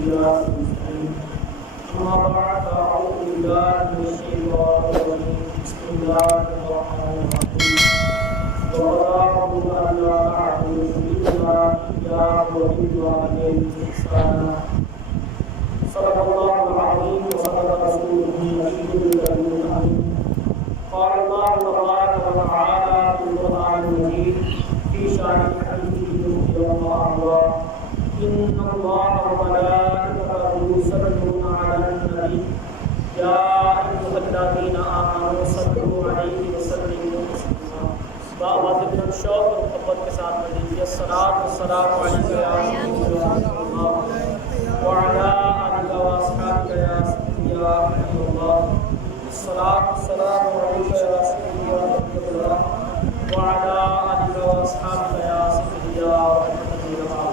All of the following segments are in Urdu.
وإياك نستعين أما بعد أعوذ بالله من الشيطان الرجيم بسم الله الرحمن الرحيم وقضى ربك ألا تعبدوا إلا إياه وبالوالدين إحسانا صدق الله العظيم وصدق رسوله النبي الكريم قال الله تبارك وتعالى في القرآن المجيد في شأن حديثه يوم الله إن الله وملائكته يصلون على النبي يا أيها الذين آمنوا صلوا عليه وسلموا تسليما بآواز بلند شوق اور محبت کے ساتھ پڑھ لیجیے الصلاۃ والسلام علیک یا رسول اللہ وعلی آلہ واصحابہ یا سیدی یا حبیب اللہ الصلاۃ والسلام علیک یا سیدی یا حبیب اللہ وعلی آلہ واصحابہ یا سیدی یا حبیب اللہ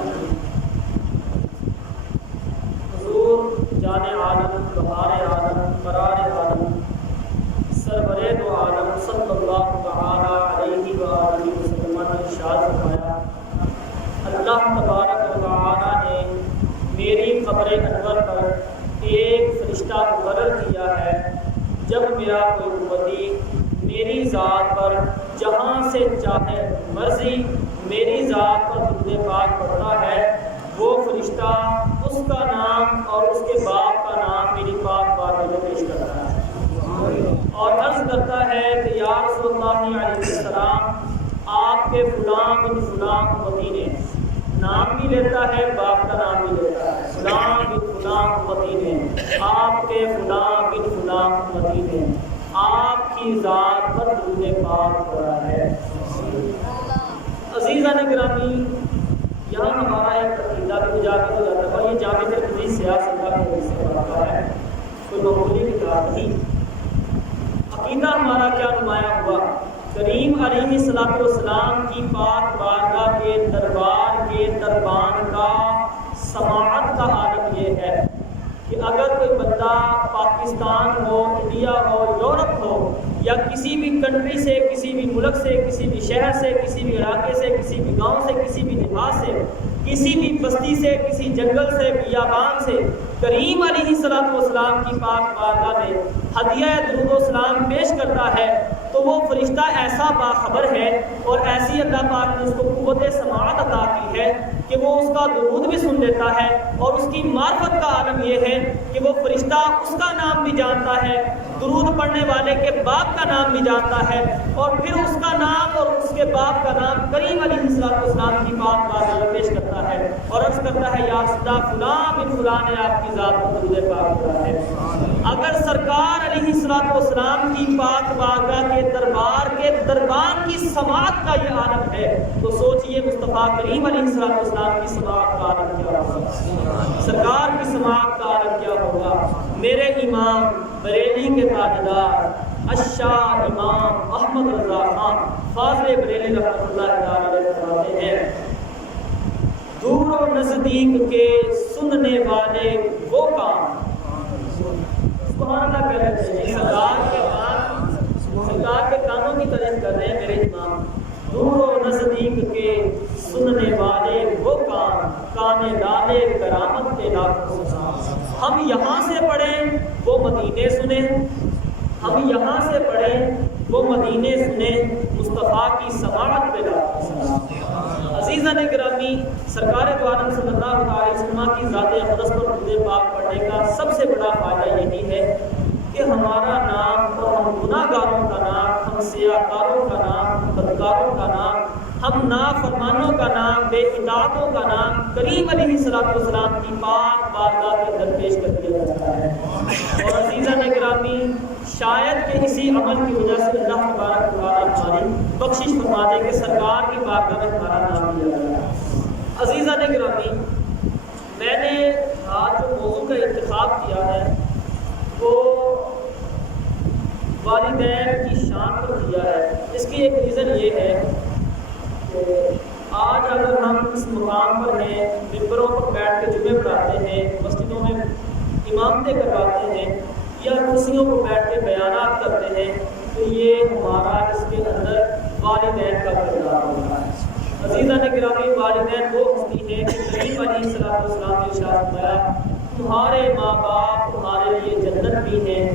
حضور جان عالم بہار عالم قرار عالم سرور دو عالم صلی اللہ تعالی علیہ وآلہ وسلم نے ارشاد فرمایا اللہ تبارک و تعالی نے میری قبر انور پر ایک فرشتہ مقرر کیا ہے جب میرا کوئی امتی میری ذات پر جہاں سے چاہے مرضی میری ذات پر درود پاک پڑھتا ہے وہ فرشتہ اس کا نام اور اس کے باپ کا نام میری پاک بارگاہ میں پیش کرتا ہے اور عرض کرتا ہے کہ یا رسول اللہ علیہ السلام آپ کے فلاں بن فلاں امتی نے نام بھی لیتا ہے باپ کا نام بھی لیتا ہے فلاں بن فلاں امتی نے آپ کے فلاں بن فلاں امتی نے آپ کی ذات پر درود پاک پڑھا ہے۔ عزیزان گرامی یہاں ہمارا ایک عقیدہ بھی اجاگر ہو جاتا ہے اور یہ جامع ترمذی سیاست کا حصہ بنتا ہے کوئی معمولی کتاب نہیں۔ عقیدہ ہمارا کیا نمایاں ہوا کریم علیہ السلام کی پاک بارگاہ کے دربار کے دربان کا سماعت کا عالم یہ ہے کہ اگر کوئی بندہ پاکستان ہو انڈیا ہو یورپ ہو یا کسی بھی کنٹری سے کسی بھی ملک سے کسی بھی شہر سے کسی بھی علاقے سے کسی بھی گاؤں سے کسی بھی دیہات سے کسی بھی بستی سے کسی جنگل سے بیابان سے کریم علیہ السلام کی پاک بارگاہ میں ہدیہ درود و سلام پیش کرتا ہے تو وہ فرشتہ ایسا باخبر ہے اور ایسی اللہ پاک نے اس کو قوت سماعت عطا کی ہے کہ وہ اس کا درود بھی سن لیتا ہے اور اس کی معرفت کا عالم یہ ہے کہ وہ فرشتہ اس کا نام بھی جانتا ہے درود پڑھنے والے کے باپ کا نام بھی جانتا ہے اور پھر اس کا نام اور اس کے باپ کا نام کریم علیہ السلام کی پاک بارگاہ میں پیش کرتا ہے اور عرض کرتا ہے یا صدا فلاں بن فلاں نے آپ کی ذات پر درود پاک پڑھا ہے۔ اگر سرکار علیہ السلام کی پاک بارگاہ کے دربار کے دربان کی سماعت کا یہ عالم ہے تو سوچئے مصطفیٰ کریم علیہ السلام کی سماعت کا عالم کیا ہوگا، سرکار کی سماعت کا عالم کیا ہوگا۔ میرے امام بریلی کے تاجدار الشاہ امام احمد رضا خان فاضل بریلی رحمۃ اللہ علیہ فرماتے ہیں دور و نزدیک کے سننے والے وہ کام سبحان اللہ کہہ رہے ہیں سرکار کے کاموں کی تعریف کر رہے ہیں میرے امام دور و نزدیک کے سننے والے وہ کام کانے ڈالے کرامت کے لاکھوں ہم یہاں سے پڑھیں وہ مدینے سنیں ہم یہاں سے پڑھیں وہ مدینے سنیں مصطفیٰ کی سماعت پہ لاکھوں عزیزان گرامی سرکار دو عالم صلی اللہ علیہ وسلم کی ذات اقدس پر درود پاک پڑھنے کا سب سے بڑا فائدہ یہی ہے کہ ہمارا نام اور ہم گناہ گاروں کا نام ہم سیاکاروں کا نام ہم بدکاروں کا نام ہم نافرمانوں کا نام بے اطاعتوں کا نام کریم علیہ السلام کی پاک بارگاہ کے اندر پیش کر دیا جاتا ہے اور عزیزان گرامی شاید کہ اسی عمل کی وجہ سے اللہ تبارک و تعالیٰ ہماری بخشش فرما دے کہ سرکار کی بارگاہ میں ہمارا نام لیا جائے۔ عزیزان گرامی میں نے آج جو موضوع کا انتخاب کیا ہے وہ والدین کی شان پر کیا ہے۔ اس کی ایک ریزن یہ ہے کہ آج اگر ہم اس مقام پر ہیں ممبروں پر بیٹھ کے جمعے پڑھاتے ہیں مسجدوں میں امامتیں کرواتے ہیں یا کرسیوں پر بیٹھ کے بیانات کرتے ہیں تو یہ ہمارا اس کے اندر والدین کا کردار ہوتا ہے۔ عزیزان گرامی والدین وہ ہستی ہیں کہ نبی علیہ السلام نے ارشاد فرمایا تمہارے ماں باپ تمہارے لیے جنت بھی ہیں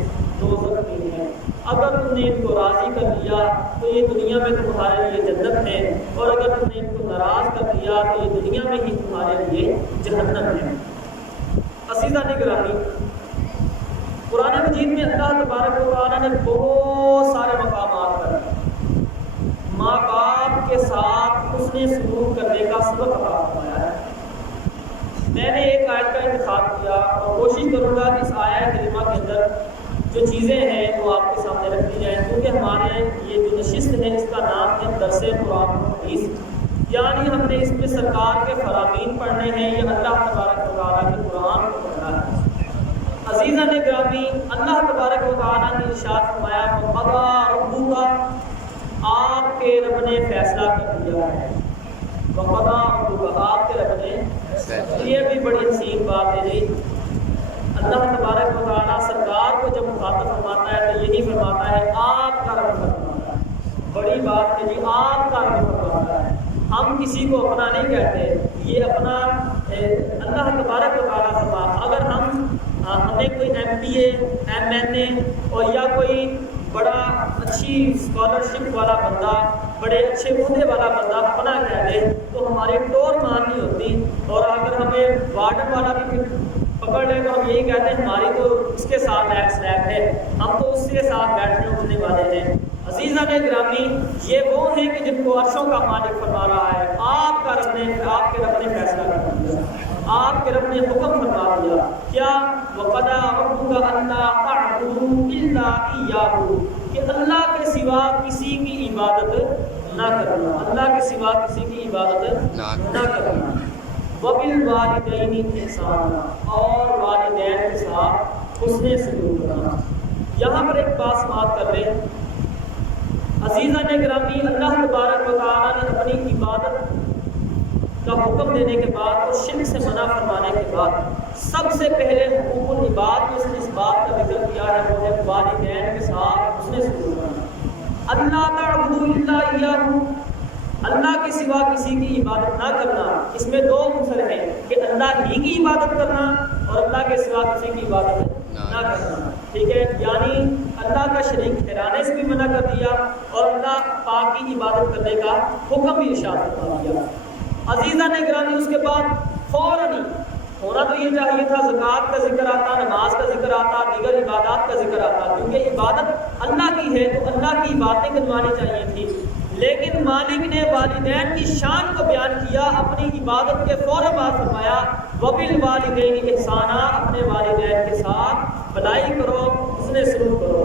دوزخ بھی ہیں، اگر تم نے ان کو راضی کر لیا تو یہ دنیا میں تمہارے لیے جنت ہے، اور اگر تم نے ان کو ناراض کر لیا تو یہ دنیا میں ہی تمہارے لیے جہنم ہے۔ عزیزان گرامی، قرآن مجید میں اللہ تبارک و تعالیٰ نے بہت سارے مقامات پر ماں باپ کے ساتھ حسن سلوک کرنے کا سبق عطا فرمایا ہے۔ میں نے ایک آیت کا انتخاب کیا اور کوشش کروں گا کہ اس آیت کریمہ کے اندر جو چیزیں ہیں وہ آپ کے سامنے رکھ دی جائیں، کیونکہ ہمارے یہ جو نشست ہے اس کا نام ہے درس قرآن و حدیث، یعنی ہم نے اس میں سرکار کے فرامین پڑھنے ہیں یا اللہ تبارک و تعالیٰ کے قرآن کو پڑھنا ہے۔ عزیزان گرامی، اللہ تبارک و تعالیٰ نے ارشاد فرمایا وَقَضَىٰ رَبُّكَ، آپ کے رب نے فیصلہ کر دیا ہے۔ وَقَضَىٰ رَبُّكَ، آپ کے رب نے، یہ بھی بڑی حسین بات ہے جی۔ اللہ تبارک و تعالیٰ سرکار کو جب مخاطب فرماتا ہے تو یہی فرماتا ہے آپ کا رب فرماتا ہے۔ بڑی بات ہے جی، آپ کا رب فرماتا ہے۔ ہم کسی کو اپنا نہیں کہتے، یہ اپنا اللہ تبارک و تعالیٰ فرماتا۔ اگر ہمیں کوئی ایم پی اے، ایم این اے اور یا کوئی بڑا اچھی اسکالرشپ والا بندہ، بڑے اچھے عہدے والا بندہ اپنا کہہ دے تو ہماری ٹور مارنی ہوتی، اور اگر ہمیں وارڈن والا بھی پکڑ لے تو ہم یہی کہتے ہیں ہماری تو اس کے ساتھ ایکس ہے، ہم تو اس کے ساتھ بیٹھنے اٹھنے والے ہیں۔ عزیزان گرامی، یہ وہ ہیں کہ جن کو عرشوں کا مالک فرما رہا ہے۔ آپ کے رب نے فیصلہ کر دیا، آپ کے رب نے حکم فرما دیا، کیا وَقَضَىٰ رَبُّكَ أَلَّا تَعْبُدُوا إِلَّا إِيَّاهُ، کہ اللہ کے سوا کسی کی عبادت نہ کرنا، اللہ کے سوا کسی کی عبادت نہ کرنا۔ وَبِالْوَالِدَيْنِ إِحْسَانًا، اور والدین کے ساتھ حسن سلوک کرنا۔ یہاں پر ایک بات سماعت کر لیں عزیزان گرامی، اللہ تبارک و تعالیٰ نے اپنی عبادت کا حکم دینے کے بعد اور شرک سے منع فرمانے کے بعد سب سے پہلے حقوق العباد میں اس بات کا ذکر کیا ہے، وہ ہے والدین کے ساتھ حسن سلوک کرنا۔ اللہ تعبدوا الا اياه، اللہ کے سوا کسی کی عبادت نہ کرنا۔ اس میں دو عنصر ہیں کہ اللہ ہی کی عبادت کرنا اور اللہ کے سوا کسی کی عبادت نہ کرنا، ٹھیک ہے؟ یعنی اللہ کا شریک ٹھہرانے سے بھی منع کر دیا اور اللہ پاک کی عبادت کرنے کا حکم بھی ارشاد فرما دیا۔ عزیزان گرامی، اس کے بعد فوراً ہونا تو یہ چاہیے تھا زکوٰۃ کا ذکر آتا، نماز کا ذکر آتا، دیگر عبادات کا ذکر آتا، کیونکہ عبادت اللہ کی ہے تو اللہ کی باتیں گنوانی چاہیے تھی، لیکن مالک نے والدین کی شان کو بیان کیا، اپنی عبادت کے فوراً بعد فرمایا وَبِالْوَالِدَيْنِ إِحْسَانًا، اپنے والدین کے ساتھ بھلائی کرو، حسن سلوک کرو۔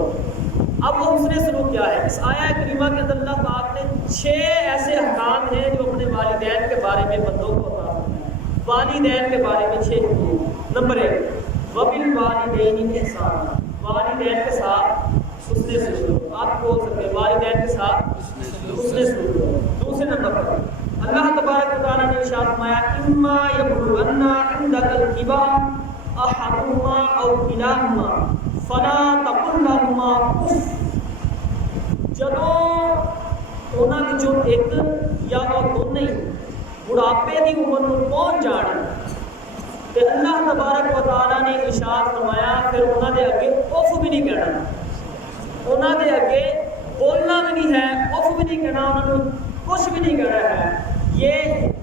اب وہ حسن سلوک کیا ہے؟ اس آیہ کریمہ کے اندر اللہ پاک نے 6 ایسے احکام ہیں جو اپنے والدین کے بارے میں بندوں کو عطا فرمائے ہیں۔ والدین کے بارے میں 6 حقوق۔ نمبر 1 وَبِالْوَالِدَيْنِ إِحْسَانًا، والدین کے ساتھ حسن سلوک۔ آپ بول سکتے ہیں والدین کے ساتھ حسن سلوک۔ دوسرے نمبر پر اللہ تبارک و تعالیٰ نے ارشاد فرمایا اِمَّا يَبْلُغَنَّ عِندَكَ الْكِبَرَ أَحَدُهُمَا أَوْ كِلَاهُمَا فَلَا تَقُل لَّهُمَا أُفٍّ، جدوں ਉਹਨਾਂ ਵਿੱਚੋਂ ਇੱਕ ਜਾਂ ਉਹ ਦੋਨੇ ਬੁਢਾਪੇ ਦੀ ਉਮਰ ਨੂੰ ਪਹੁੰਚ ਜਾਣ ਤੇ ਅੱਲਾਹ ਤਬਾਰਕ و تعالی ਨੇ ਇਰਸ਼ਾਦ ਫਰਮਾਇਆ ਫਿਰ ਉਹਨਾਂ ਦੇ ਅੱਗੇ ਉਫ ਵੀ ਨਹੀਂ ਕਹਿਣਾ, ਉਹਨਾਂ ਦੇ ਅੱਗੇ بولنا بھی نہیں ہے، اف بھی نہیں کہنا، انہوں نے کچھ بھی نہیں کہنا ہے۔ یہ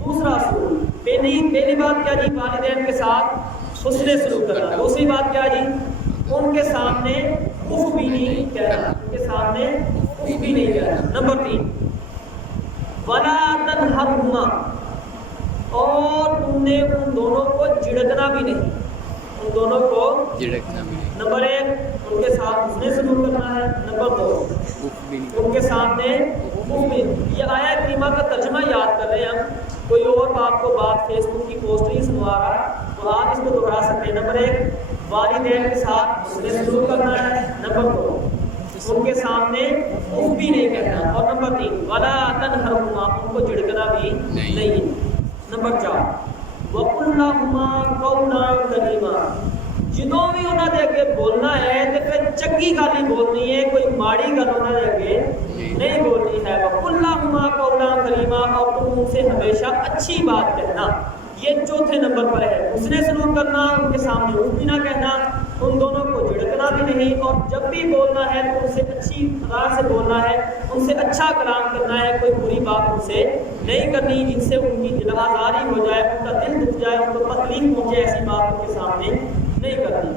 دوسرا اصول۔ پہلی بات کیا جی؟ والدین کے ساتھ حسن سلوک کرنا۔ دوسری بات کیا جی؟ ان کے سامنے اف بھی نہیں کہنا، ان کے سامنے اف بھی نہیں کہنا۔ نمبر 3 وَلَا تَنْهَرْهُمَا، اور تم نے ان دونوں کو جھڑکنا بھی نہیں، ان دونوں کو جھڑکنا بھی نہیں۔ نمبر 1 ان کے ساتھ حسن سلوک کرنا ہے، نمبر 2 ان کے سامنے یہ آیا کریمہ کا ترجمہ یاد کر رہے ہیں ہم، کوئی اور آپ کو بات فیس بک کی پوسٹ نہیں سنوا رہا تو آپ اس کو دہرا سکتے ہیں۔ نمبر 1 والدین کے ساتھ حسن سلوک کرنا ہے، نمبر 2 ان کے سامنے اف بھی نہیں کہنا، اور نمبر 3 وَلَا تَنْهَرْهُمَا، ان کو جھڑکنا بھی نہیں۔ نمبر 4 وَقُلْ لَهُمَا قَوْلًا كَرِيمًا، جدوں بھی انہوں نے اگے بولنا ہے تو پھر چنگی گل ہی بولنی ہے، کوئی ماڑی گل انہوں نے اگے نہیں بولنی ہے۔ وَقُلْ لَهُمَا قَوْلًا كَرِيمًا، اور تم ان سے ہمیشہ اچھی بات کہنا، یہ چوتھے نمبر پر ہے۔ حسن سلوک کرنا، ان کے سامنے اف بھی نہ کہنا، ان دونوں کو جھڑکنا بھی نہیں، اور جب بھی بولنا ہے تو ان سے اچھی طرح سے بولنا ہے، ان سے اچھا کلام کرنا ہے، کوئی بری بات ان سے نہیں کرنی جن سے ان کی دل آزاری ہو جائے، ان کا دل دکھ جائے، ان کو تکلیف پہنچے، ایسی بات ان کے سامنے نہیں کرنی۔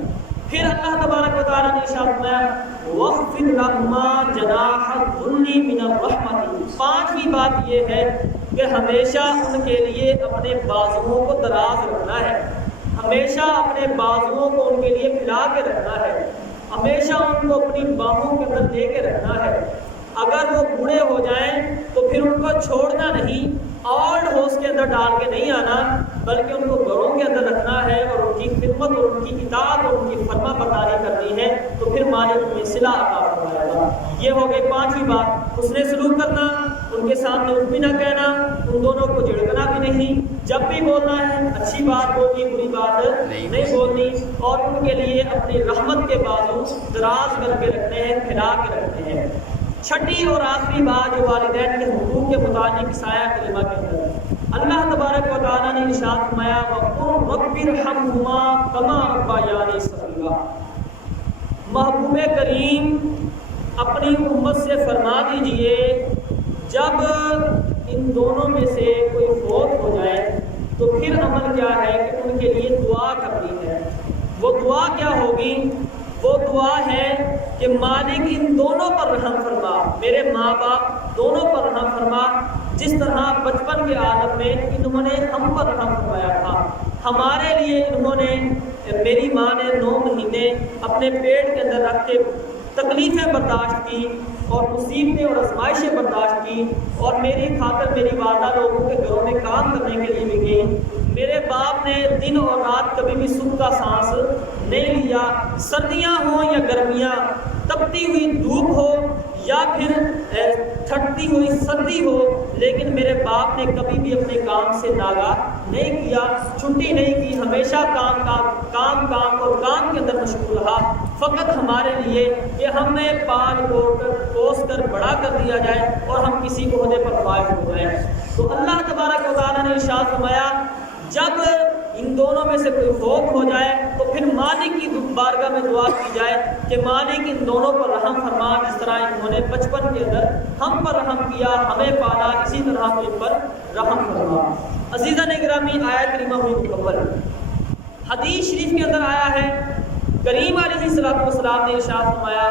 پھر اللہ تبارک و تعالیٰ نے ارشاد فرمایا وَاخْفِضْ لَهُمَا جَنَاحَ الذُّلِّ مِنَ الرَّحْمَةِ۔ پانچویں بات یہ ہے کہ ہمیشہ ان کے لیے اپنے بازوؤں کو دراز رکھنا ہے، ہمیشہ اپنے بازوؤں کو ان کے لیے پھیلا کے رکھنا ہے، ہمیشہ ان کو اپنی باہوں کے اندر لے کے رکھنا ہے۔ اگر وہ بوڑھے ہو جائیں تو پھر ان کو چھوڑنا نہیں، اولڈ ہاؤس کے اندر ڈال کے نہیں آنا، بلکہ ان کو گھروں کے اندر رکھنا ہے اور ان کی خدمت اور ان کی اطاعت اور ان کی فرما برداری کرنی ہے، تو پھر مالک انہیں صلہ عطا فرمائے گا۔ یہ ہو گئی پانچویں بات، حسن سلوک کرنا، ان کے سامنے اف بھی نہ کہنا، ان دونوں کو جھڑکنا بھی نہیں، جب بھی بولنا ہے اچھی بات بولنی، بری بات نہیں بولنی، اور ان کے لیے اپنی رحمت کے بازو دراز کر کے رکھنے ہیں، پھیلا کے رکھنے ہیں۔ چھٹی اور آخری بات جو والدین کے حقوق کے متعلق سایہ کلمہ کے اندر اللہ تبارک و تعالیٰ نے ارشاد فرمایا وَقُلْ رَبِّ ارْحَمْهُمَا كَمَا رَبَّيَانِي صَغِيرًا۔ محبوب کریم اپنی امت سے فرما دیجئے جب ان دونوں میں سے کوئی فوت ہو جائے تو پھر عمل کیا ہے کہ ان کے لیے دعا کرنی ہے۔ وہ دعا کیا ہوگی؟ وہ دعا ہے کہ مالک ان دونوں پر رحم فرما، میرے ماں باپ دونوں پر رحم فرما، جس طرح بچپن کے عالم میں انہوں نے ہم پر رحم فرمایا تھا، ہمارے لیے انہوں نے، میری ماں نے 9 مہینے اپنے پیٹ کے اندر رکھ کے تکلیفیں برداشت کی اور مصیبتیں اور آزمائشیں برداشت کی، اور میری خاطر میری والدہ لوگوں کے گھروں میں کام کرنے کے لیے بھی گئی۔ میرے باپ نے دن اور رات کبھی بھی سکھ کا سانس نہیں لیا، سردیاں ہوں یا گرمیاں، تپتی ہوئی دھوپ ہو یا پھر ٹھنڈی ہوئی سردی ہو، لیکن میرے باپ نے کبھی بھی اپنے کام سے ناغا نہیں کیا، چھٹی نہیں کی، ہمیشہ کام اور کام کے اندر مشغول رہا، فقط ہمارے لیے کہ ہمیں پال پوس کر بڑا کر دیا جائے اور ہم کسی عہدے پر فائز ہو جائیں۔ تو اللہ تبارک و تعالیٰ نے ارشاد فرمایا جب ان دونوں میں سے کوئی فوت ہو جائے تو پھر مالک کی بارگاہ میں دعا کی جائے کہ مالک ان دونوں پر رحم فرما، جس طرح انہوں نے بچپن کے اندر ہم پر رحم کیا، ہمیں پالا، اسی طرح تو ان پر رحم فرما۔ عزیزان گرامی، آیت کریمہ ہوئی مکمل۔ حدیث شریف کے اندر آیا ہے، کریم علیہ الصلوۃ والسلام نے ارشاد فرمایا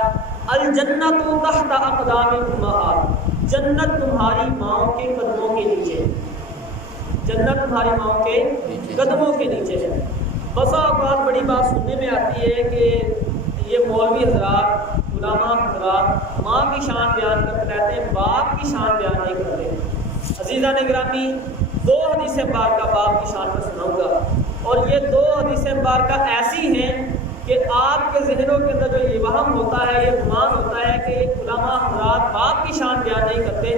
الجنت تحت اقدام الامہات، جنت تمہاری ماؤں کے قدموں کے نیچے، جنت تمہاری ماؤں کے قدموں کے نیچے ہے۔ بسا اوقات بڑی بات سننے میں آتی ہے کہ یہ مولوی حضرات، علماء حضرات ماں کی شان بیان کرتے رہتے ہیں، باپ کی شان بیان نہیں کرتے۔ عزیزان گرامی، 2 حدیثیں مبارکہ باپ کی شان پر سناؤں گا، اور یہ 2 حدیثیں مبارکہ ایسی ہیں کہ آپ کے ذہنوں کے اندر جو یہ وہم ہوتا ہے، یہ گمان ہوتا ہے کہ علماء حضرات باپ کی شان بیان نہیں کرتے۔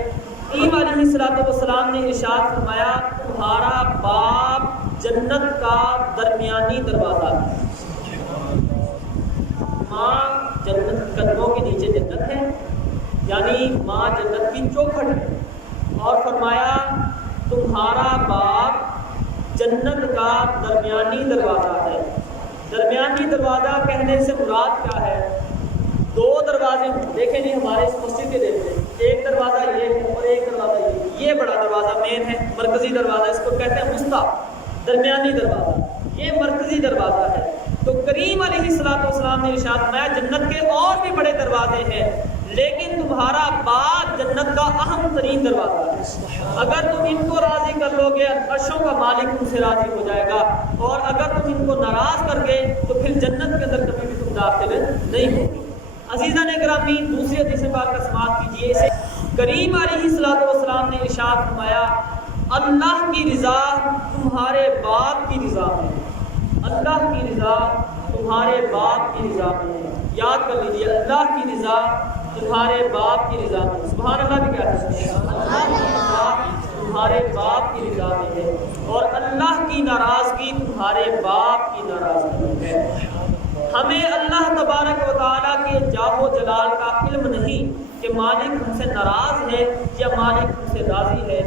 نبی علیہ الصلوۃ والسلام نے ارشاد فرمایا تمہارا باپ جنت کا درمیانی دروازہ ہے، ماں جنت قدموں کے نیچے جنت ہے، یعنی ماں جنت کی چوکھٹ ہے، اور فرمایا تمہارا باپ جنت کا درمیانی دروازہ ہے۔ درمیانی دروازہ کہنے سے مراد کیا ہے؟ 2 دروازے ہوں، دیکھیں جی ہمارے اس مسجد کے دیکھیں، ایک دروازہ یہ ہے اور ایک دروازہ یہ بڑا دروازہ مین ہے، مرکزی دروازہ، اس کو کہتے ہیں وسطی، درمیانی دروازہ، یہ مرکزی دروازہ ہے۔ تو کریم علیہ الصلوۃ والسلام نے ارشاد فرمایا جنت کے اور بھی بڑے دروازے ہیں، لیکن تمہارا باپ جنت کا اہم ترین دروازہ ہے۔ اگر تم ان کو راضی کر لو گے عرشوں کا مالک تم سے راضی ہو جائے گا، اور اگر تم ان کو ناراض کر گے تو پھر جنت کے اندر کبھی بھی تم داخل نہیں ہوگے۔ عزیزان گرامی، دوسری حدیث پاک کا سماعت کیجیے۔ اسے کریم علیہ الصلوۃ والسلام نے ارشاد فرمایا اللہ کی رضا تمہارے باپ کی رضا میں، اللہ کی رضا تمہارے باپ کی رضا میں ہے۔ یاد کر لیجیے، اللہ کی رضا تمہارے باپ کی رضا میں، سبحان اللہ بھی کیا ہے، اللہ کی رضا تمہارے باپ کی رضا میں ہے، اور اللہ کی ناراضگی تمہارے باپ کی ناراضگی میں ہے۔ ہمیں اللہ تبارک و تعالیٰ کے جاہ و جلال کا علم نہیں کہ مالک ہم سے ناراض ہے یا مالک ہم سے راضی ہے۔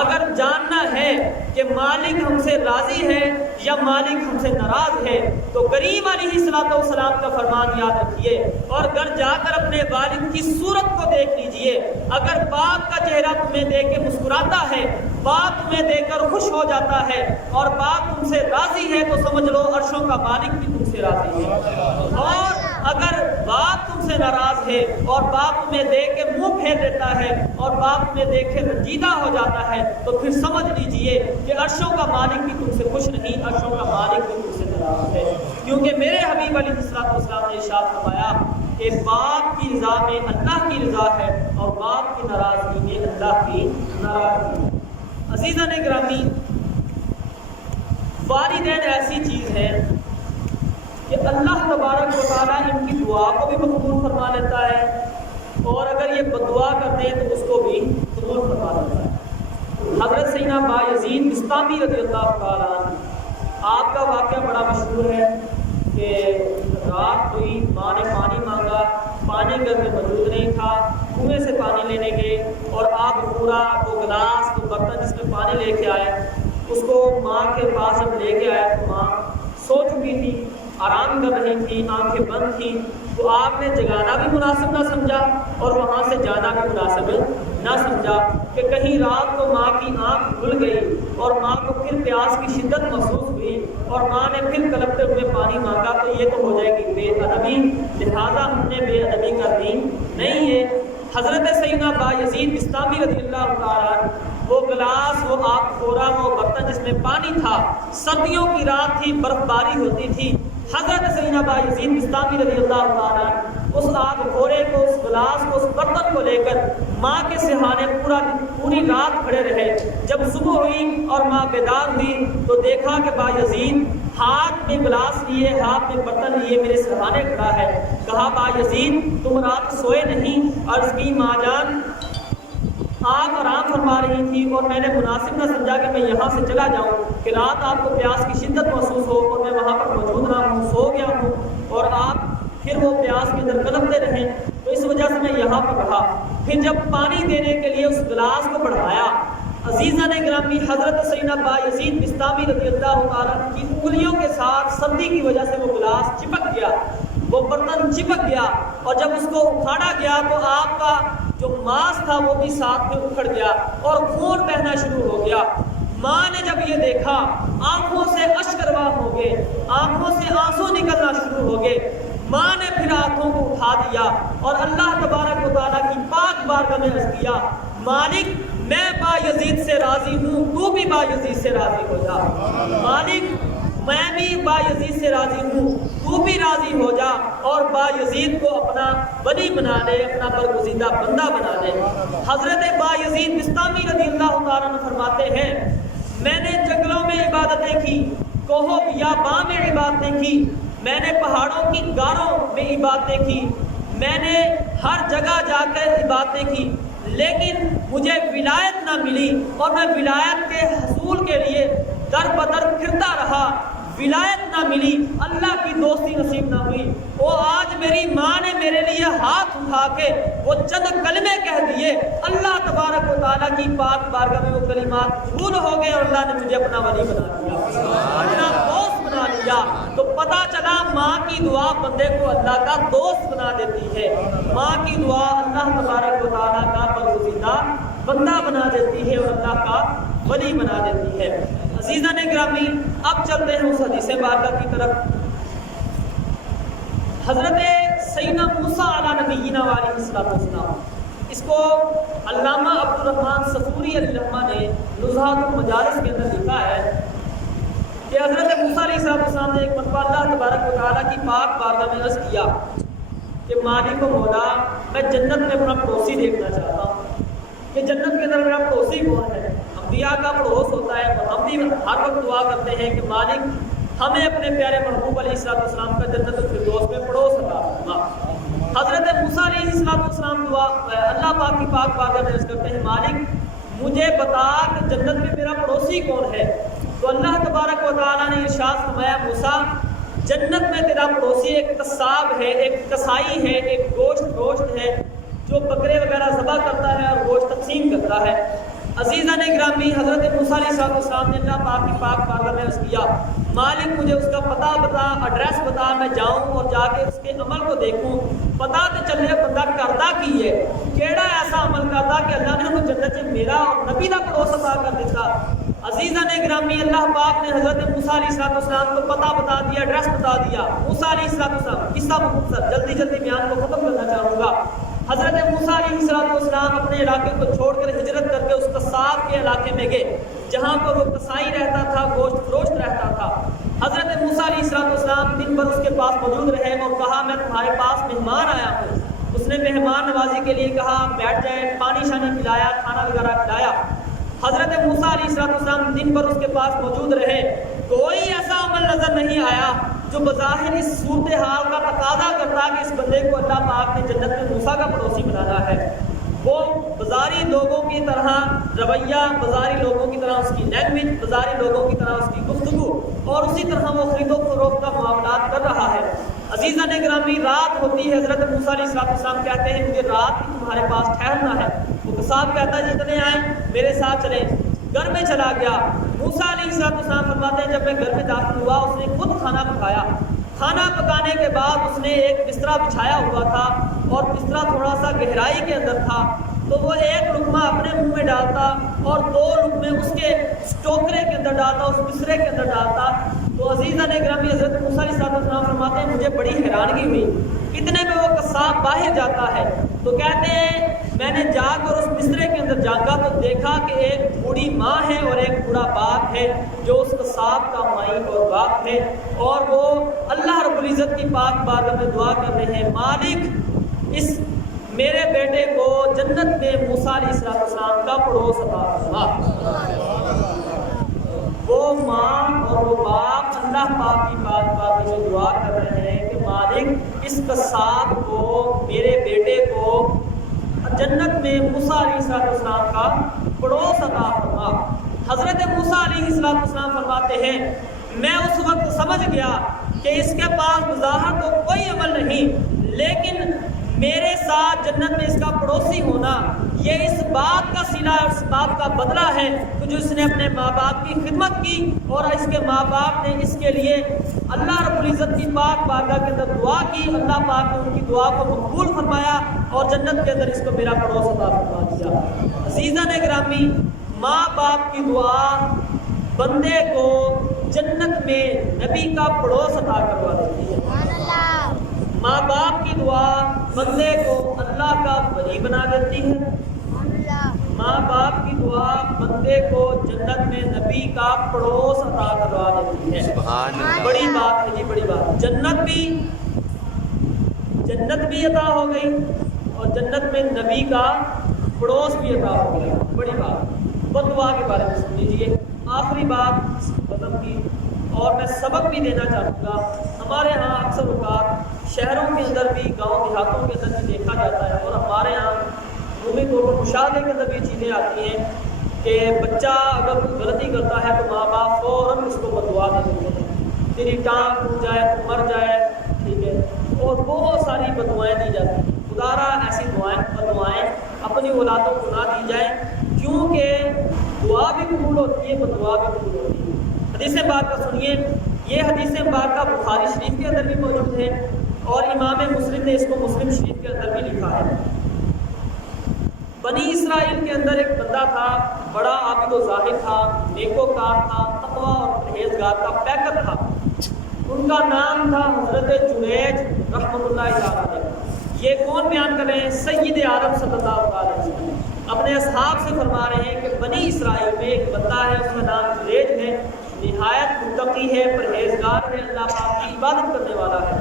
اگر جاننا ہے کہ مالک ہم سے راضی ہے یا مالک ہم سے ناراض ہے، تو کریم علیہ السلام کا فرمان یاد رکھیے اور گھر جا کر اپنے والد کی صورت کو دیکھ لیجئے۔ اگر باپ کا چہرہ تمہیں دیکھ کے مسکراتا ہے، باپ تمہیں دیکھ کر خوش ہو جاتا ہے اور باپ تم سے راضی ہے، تو سمجھ لو عرشوں کا مالک بھی تم سے راضی ہے۔ اور اگر باپ تم سے ناراض ہے اور باپ تمہیں دیکھ کے منہ پھیر دیتا ہے اور باپ تمہیں دیکھ کے رنجیدہ ہو جاتا ہے، تو پھر سمجھ لیجئے کہ عرشوں کا مالک بھی تم سے خوش نہیں، عرشوں کا مالک بھی تم سے ناراض ہے۔ کیونکہ میرے حبیب علیہ السلام نے ارشاد فرمایا کہ باپ کی رضا میں اللہ کی رضا ہے اور باپ کی ناراضگی میں اللہ کی ناراضگی۔ عزیزان گرامی، والدین ایسی چیز ہے کہ اللہ تبارک و تعالیٰ ان کی دعا کو بھی مقبول فرما لیتا ہے، اور اگر یہ بددعا کرتے ہیں تو اس کو بھی قبول فرما لیتا ہے۔ حضرت سیدنا بایزید بسطامی رضی اللہ تعالیٰ عنہ، آپ کا واقعہ بڑا مشہور ہے کہ رات ہوئی، ماں نے پانی مانگا، پانی گھر میں موجود نہیں تھا، کنویں سے پانی لینے گئے اور آپ پورا وہ گلاس وہ برتن جس میں پانی لے کے آئے، اس کو ماں کے پاس جب لے کے آئے تو ماں سو چکی تھی، آرام کر رہی تھی، آنکھیں بند تھیں، تو آپ نے جگانا بھی مناسب نہ سمجھا اور وہاں سے جانا بھی مناسب نہ سمجھا کہ کہیں رات کو ماں کی آنکھ کھل گئی اور ماں کو پھر پیاس کی شدت محسوس ہوئی اور ماں نے پھر کلپتے ہوئے پانی مانگا تو یہ تو ہو جائے گی بے ادبی، لہٰذا ہم نے بے ادبی کرنی نہیں ہے۔ حضرت سیدنا بایزید بسطامی رضی اللہ تعالیٰ عنہ، وہ گلاس، وہ آگ خورا، وہ برتن جس میں پانی تھا، سردیوں کی رات تھی، برف باری ہوتی تھی، حضرت سیدنا بایزید بسطامی رضی اللہ تعالیٰ عنہ اس آگ خورے کو، اس گلاس کو، اس برتن کو لے کر ماں کے سہانے پوری رات کھڑے رہے۔ جب صبح ہوئی اور ماں بیدار ہوئی تو دیکھا کہ بایزید ہاتھ میں گلاس لیے، ہاتھ میں برتن لیے میرے سہانے کھڑا ہے۔ کہا بایزید تم رات سوئے نہیں؟ عرض کی ماں جان آپ آرام فرما رہی تھی اور میں نے مناسب نہ سمجھا کہ میں یہاں سے چلا جاؤں کہ رات آپ کو پیاس کی شدت محسوس ہو اور میں وہاں پر موجود نہ ہوں، سو گیا ہوں اور آپ پھر وہ پیاس کے اندر کلپتے رہیں، تو اس وجہ سے میں یہاں پر رہا۔ پھر جب پانی دینے کے لیے اس گلاس کو بڑھایا، عزیزان گرامی، حضرت سیدنا بایزید بسطامی رضی اللہ تعالیٰ کی انگلیوں کے ساتھ سردی کی وجہ سے وہ گلاس چپک گیا، وہ برتن چپک گیا، اور جب اس کو اکھاڑا گیا تو آپ کا جو ماس تھا وہ بھی ساتھ میں اکھڑ گیا اور خون بہنا شروع ہو گیا۔ ماں نے جب یہ دیکھا آنکھوں سے اشک رواں ہو گئے، آنکھوں سے آنسو نکلنا شروع ہو گئے۔ ماں نے پھر ہاتھوں کو اٹھا دیا اور اللہ تبارک و تعالیٰ کی پاک بارگاہ میں عرض کیا، مالک میں بایزید سے راضی ہوں، تو بھی بایزید سے راضی ہو جا۔ مالک میں بھی بایزید سے راضی ہوں، تو بھی راضی ہو جا اور بایزید کو اپنا ولی بنا لے، اپنا برگزیدہ بندہ بنا لے۔ حضرت بایزید بسطامی رضی اللہ تعالیٰ عنہ فرماتے ہیں، میں نے جنگلوں میں عبادتیں کی، کوہو بیاباں میں عبادتیں کی، میں نے پہاڑوں کی غاروں میں عبادتیں کی، میں نے ہر جگہ جا کر عبادتیں کی، لیکن مجھے ولایت نہ ملی اور میں ولایت کے حصول کے لیے در بدر پھرتا رہا، ولایت نہ ملی، اللہ کی دوستی نصیب نہ ہوئی۔ وہ آج میری ماں نے میرے لیے ہاتھ اٹھا کے وہ چند کلمے کہہ دیے، اللہ تبارک و تعالیٰ کی پاک بارگاہ میں وہ کلمات قبول ہو گئے اور اللہ نے مجھے اپنا ولی بنا دیا، اپنا دوست بنا لیا۔ تو پتہ چلا ماں کی دعا بندے کو اللہ کا دوست بنا دیتی ہے، ماں کی دعا اللہ تبارک و تعالیٰ کا برگزیدہ بندہ بنا دیتی ہے اور اللہ کا ولی بنا دیتی ہے۔ عزیزان گرامی، اب چلتے ہیں اس حدیث بارکہ کی طرف۔ حضرت سیدنا موسیٰ علیہ نبینا علیہ السلام، اس کو علامہ عبدالرحمن صفوری علیہ الرحمہ نے نزہات المجالس کے اندر لکھا ہے کہ حضرت موسیٰ علیہ السلام نے ایک مرتبہ اللہ تبارک و تعالیٰ کی پاک بارگاہ میں عرض کیا کہ مالک و مولا، میں جنت میں اپنا پڑوسی دیکھنا چاہتا ہوں کہ جنت کے اندر میرا پڑوسی کون ہے۔ انبیاء کا پڑوس ہوتا ہے، اور ہم بھی ہر وقت دعا کرتے ہیں کہ مالک ہمیں اپنے پیارے محبوب علیہ السلام کا جنت الفردوس میں پڑوس عطا فرما۔ حضرت موسیٰ علیہ السلام دعا اللہ پاک کی پاک بارگاہ میں عرض کرتے ہیں، مالک مجھے بتا کہ جنت میں میرا پڑوسی کون ہے۔ تو اللہ تبارک و تعالیٰ نے ارشاد فرمایا، موسیٰ جنت میں تیرا پڑوسی ایک قصاب ہے، ایک کسائی ہے، ایک گوشت ہے جو بکرے وغیرہ ذبح کرتا ہے اور گوشت تقسیم کرتا ہے۔ عزیزان گرامی، حضرت موسیٰ علیہ السلام نے اللہ پاک کی پاک بارگاہ میں عرض کیا، مالک مجھے اس کا پتہ بتا، ایڈریس بتا، میں جاؤں اور جا کے اس کے عمل کو دیکھوں، پتہ تو چلے بندہ کرتا کی ہے، کیڑا ایسا عمل کرتا کہ اللہ نے انہوں جنت سے میرا اور نبی دا پڑوس عطا کر دیتا۔ عزیزان گرامی، اللہ پاک نے حضرت موسیٰ علیہ السلام کو پتہ بتا دیا، ایڈریس بتا دیا۔ موسیٰ علیہ السلام، قصہ مختصر جلدی جلدی بیان کو ختم کرنا چاہوں گا۔ حضرت موسیٰ علیہ السلام اپنے علاقے کو چھوڑ کر ہجرت کر کے اس قصاب کے علاقے میں گئے، جہاں پر وہ قصائی رہتا تھا، گوشت فروشت رہتا تھا۔ حضرت موسیٰ علیہ السلام دن بھر اس کے پاس موجود رہے اور کہا میں تمہارے پاس مہمان آیا ہوں۔ اس نے مہمان نوازی کے لیے کہا بیٹھ جائے، پانی شانی پلایا، کھانا وغیرہ کھلایا۔ حضرت موسیٰ علیہ السلام دن بھر اس کے پاس موجود رہے، کوئی ایسا عمل نظر نہیں آیا جو بظاہر اس صورتحال کا تقاضا کرتا کہ اس بندے کو اللہ پاک نے جنت میں موسیٰ کا پڑوسی بنانا ہے۔ وہ بازاری لوگوں کی طرح رویہ، بازاری لوگوں کی طرح اس کی لینگویج، بازاری لوگوں کی طرح اس کی گفتگو، اور اسی طرح وہ خرید و فروخت کا معاملات کر رہا ہے۔ عزیزان گرامی، رات ہوتی ہے، حضرت موسیٰ علیہ السلام کہتے ہیں مجھے رات کی تمہارے پاس ٹھہرنا ہے۔ وہ قصاب کہتا ہے جتنے آئیں میرے ساتھ چلیں۔ گھر میں چلا گیا۔ موسیٰ علیہ السلام فرماتے ہیں جب میں گھر میں داخل ہوا اس نے خود کھانا پکایا۔ کھانا پکانے کے بعد اس نے ایک بسترا بچھایا ہوا تھا اور بسترا تھوڑا سا گہرائی کے اندر تھا، تو وہ ایک لقمہ اپنے منہ میں ڈالتا اور دو لقمے اس کے ٹوکرے کے اندر ڈالتا، اس بسترے کے اندر ڈالتا۔ تو عزیزان گرامی، حضرت موسیٰ علیہ السلام فرماتے ہیں مجھے بڑی حیرانگی ہوئی۔ اتنے میں وہ قصاب باہر جاتا ہے تو کہتے ہیں میں نے جا کر اس بسترے کے اندر جھانکا تو دیکھا کہ ایک بوڑھی ماں ہے اور ایک بوڑھا باپ ہے جو اس قصاب کا مائی اور باپ ہے، اور وہ اللہ رب العزت کی پاک بارگاہ میں دعا کر رہے ہیں مالک اس میرے بیٹے کو جنت میں موسیٰ علیہ السلام کا پڑوس عطا فرما۔ وہ ماں اور وہ باپ اللہ پاک کی پاک بارگاہ میں دعا کر رہے ہیں کہ مالک اس قصاب کو، میرے بیٹے کو جنت میں موسیٰ علیہ السلام کا پڑوس عطا فرما۔ حضرت موسیٰ علیہ السلام فرماتے ہیں میں اس وقت سمجھ گیا کہ اس کے پاس بظاہر تو کوئی عمل نہیں، لیکن میرے ساتھ جنت میں اس کا پڑوسی ہونا یہ اس بات کا صلہ اور اس بات کا بدلہ ہے کہ جو اس نے اپنے ماں باپ کی خدمت کی اور اس کے ماں باپ نے اس کے لیے اللہ رب العزت کی پاک بارگاہ کے اندر دعا کی، اللہ پاک نے ان کی دعا کو مقبول فرمایا اور جنت کے اندر اس کو میرا پڑوس عطا فرما دیا۔ عزیزان گرامی، ماں باپ کی دعا بندے کو جنت میں نبی کا پڑوس عطا کروا دیتی ہے۔ ماں باپ کی دعا بندے کو اللہ کا ولی بنا دیتی ہے۔ ماں باپ کی دعا بندے کو جنت میں نبی کا پڑوس عطا کروا دیتی ہے۔ بڑی بات ہے جی، بڑی بات۔ جنت بھی عطا ہو گئی اور جنت میں نبی کا پڑوس بھی عطا ہو گیا، بڑی بات۔ بد دعا کے بارے میں سن لیجیے، آخری بات ختم کی، اور میں سبق بھی دینا چاہوں گا۔ ہمارے ہاں اکثر اوقات شہروں کے اندر بھی، گاؤں دیہاتوں کے اندر بھی دیکھا جاتا ہے، اور ہمارے ہاں عمومی طور پر مشاہدے کے اندر بھی چیزیں آتی ہیں کہ بچہ اگر غلطی کرتا ہے تو ماں باپ فوراً اس کو بددعا دے دیتے ہیں، تیری ٹانگ ٹوٹ جائے تو مر جائے، ٹھیک ہے، اور بہت ساری بددعائیں دی جاتی ہیں۔ خدارا ایسی بددعائیں اپنی اولادوں کو نہ دی جائیں، کیونکہ دعا بھی قبول ہوتی ہے، بددعا بھی قبول ہوتی ہے۔ حدیث پاک کا سنیے، یہ حدیث پاک کا بخاری شریف کے اندر بھی موجود ہے اور امام مسلم نے اس کو مسلم شریف کے اندر بھی لکھا ہے۔ بنی اسرائیل کے اندر ایک بندہ تھا، بڑا عابد و زاہد تھا، نیکوکار تھا، تقویٰ اور پرہیزگار کا پیکر تھا۔ ان کا نام تھا حضرت جنید رحمۃ اللہ علیہ۔ یہ کون بیان کر رہے ہیں؟ سید عالم صلی اللہ علیہ وسلم اپنے اصحاب سے فرما رہے ہیں کہ بنی اسرائیل میں ایک بندہ ہے، اس کا نام جنید ہے، نہایت متقی ہے، پرہیزگار ہے، اللہ پاک کی عبادت کرنے والا ہے،